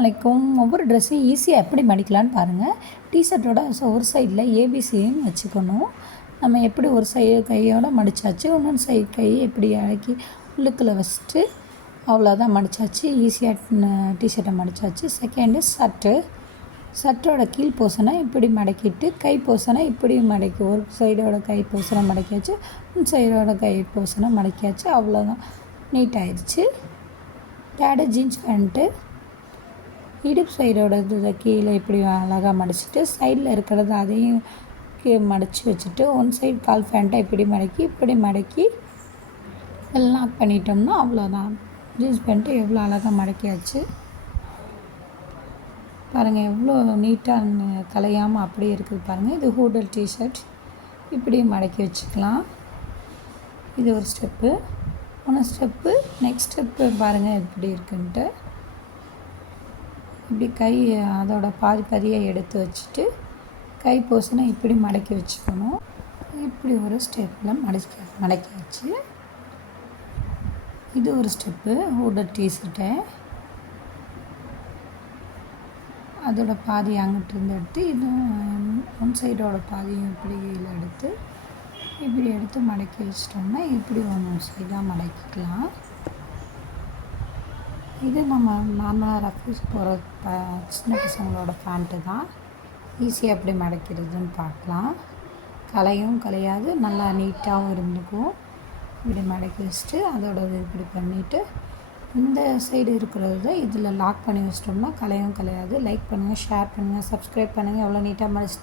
அஸ்ஸலாமு ஒவ்வொரு ட்ரெஸ்ஸையும் ஈஸியாக எப்படி மடிக்கலான்னு பாருங்கள். டிஷர்ட்டோட ஒரு சைடில் ஏபிசியும் வச்சுக்கணும். நம்ம எப்படி ஒரு சைடு கையோடு மடித்தாச்சு, இன்னொன்று சைடு கையை எப்படி இறக்கி உள்ளுக்குள்ளே வச்சுட்டு அவ்வளோதான் மடித்தாச்சு. ஈஸியாக டிஷர்ட்டை மடித்தாச்சு. செகண்டு சட்டோட கீழ் போர்ஷனை இப்படி மடக்கிட்டு கை போர்ஷனை இப்படி மடக்கி ஒரு சைடோட கை போர்ஷனை மடக்கியாச்சு, இன்னொரு சைடோட கை போர்ஷனை மடக்கியாச்சு. அவ்வளோதான், நீட்டாகிடுச்சு. தேர்டு ஜீன்ஸ் பேண்ட்டு இடுப்பு சைடோட கீழே இப்படி அழகாக மடிச்சுட்டு சைடில் இருக்கிறது அதையும் மடித்து வச்சுட்டு ஒன் சைடு கால் பேண்ட்டை இப்படி மடக்கி எல்லாம் பண்ணிட்டோம்னா அவ்வளோதான். ஜீன்ஸ் பேண்ட்டு எவ்வளோ அழகாக மடக்கியாச்சு பாருங்கள், எவ்வளோ நீட்டாக கலையாமல் அப்படியே இருக்குது பாருங்கள். இது ஹூடல் டிஷர்ட் இப்படி மடக்கி வச்சுக்கலாம். இது ஒரு ஸ்டெப்பு. நெக்ஸ்ட் ஸ்டெப்பு பாருங்கள் எப்படி இருக்குன்ட்டு. இப்படி கை அதோட பாதியை எடுத்து வச்சுட்டு கை போர்ஷனை இப்படி மடக்கி வச்சுக்கணும். இப்படி ஒரு ஸ்டெப்பில் மடக்கியாச்சு. இது ஒரு ஸ்டெப்பு ஹூடல் டிஷர்ட்டை அதோட பாதி அங்கிட்டிருந்து எடுத்து இது ஒன் சைடோட பாதியும் இப்படி எடுத்து மடக்கி வச்சிட்டோம்னா இப்படி ஒன்று சைடாக மடக்கிக்கலாம். இது நம்ம நார்மலாக ரஃபீஸ் போகிற சின்ன பசங்களோட பேண்ட்டு தான். ஈஸியாக எப்படி மடக்கிறதுன்னு பார்க்கலாம். கலையும் கலையாது, நல்லா நீட்டாகவும் இருந்துக்கும். இப்படி மடக்கி வச்சுட்டு அதோட இப்படி பண்ணிவிட்டு இந்த சைடு இருக்கிறத இதில் லாக் பண்ணி வச்சிட்டோம்னா கலையும் கலையாது. லைக் பண்ணுங்கள், ஷேர் பண்ணுங்கள், சப்ஸ்கிரைப் பண்ணுங்கள். எவ்வளோ நீட்டாக மடிச்சிட்டு